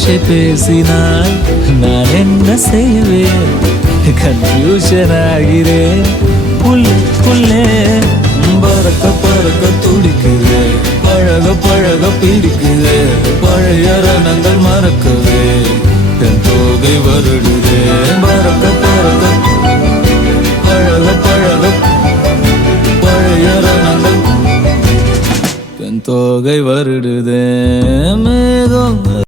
பாஷை பேசினாய், நான் என்ன செய்வேன்? கன்ஃபியூஷன் ஆகிறேன். உள்ளே பறக்க பறக்க துடிக்குது, பழக பழக பிடிக்குது, பழைய ரணங்கள் மறக்கவே என் தோகை வருடுதே. பறக்க பறக்க பழக பழக பழைய ரணங்கள் என் தோகை வருடுதே.